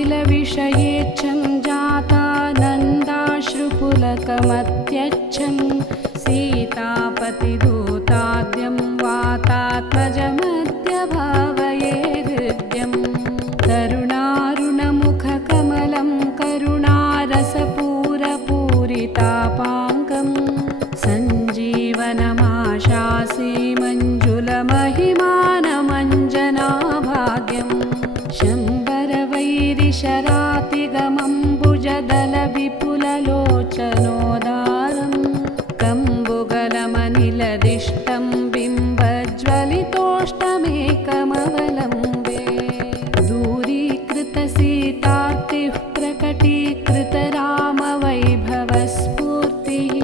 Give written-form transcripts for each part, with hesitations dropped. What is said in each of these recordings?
विषयेच्छं जातानन्दाश्रुपुलकमत्यच्छं सीतापतिदूताद्यं वातात्मजमद्य भावये हृद्यं करुणारुणमुखकमलं करुणारसपूरपूरितापाङ्गं सञ्जीवनमाशासि मञ्जुलमहिमानमञ्जनाभाग्यं शम्बरवैरिशरातिगमम्बुजदलविपुललोचनोदारं कम्बुगलमनिलदिष्टं बिम्बज्वलितोष्टमेकमवलम्बे दूरीकृतसीतार्तिः प्रकटीकृतरामवैभवस्फूर्तिः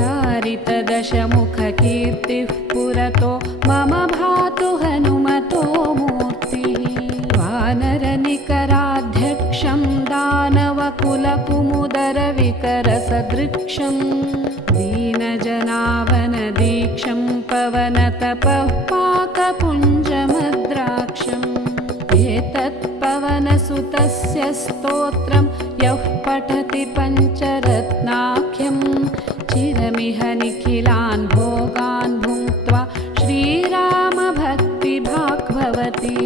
दारितदशमुखकीर्तिः पुरतो मम भातु हनुमतो मूर्तिः वानरनिकराध्यक्षं दानवकुलकुमुदरविकरसदृक्षं दीनजनावनदीक्षं पवनतपः पाकपुञ्जमद्राक्षम् एतत्पवनसुतस्य स्तोत्रं यः पठति पञ्चरत्नाख्यं चिरमिह निखिलान् भोगान् भुङ्क्त्वा श्रीरामभक्तिभाग् भवति।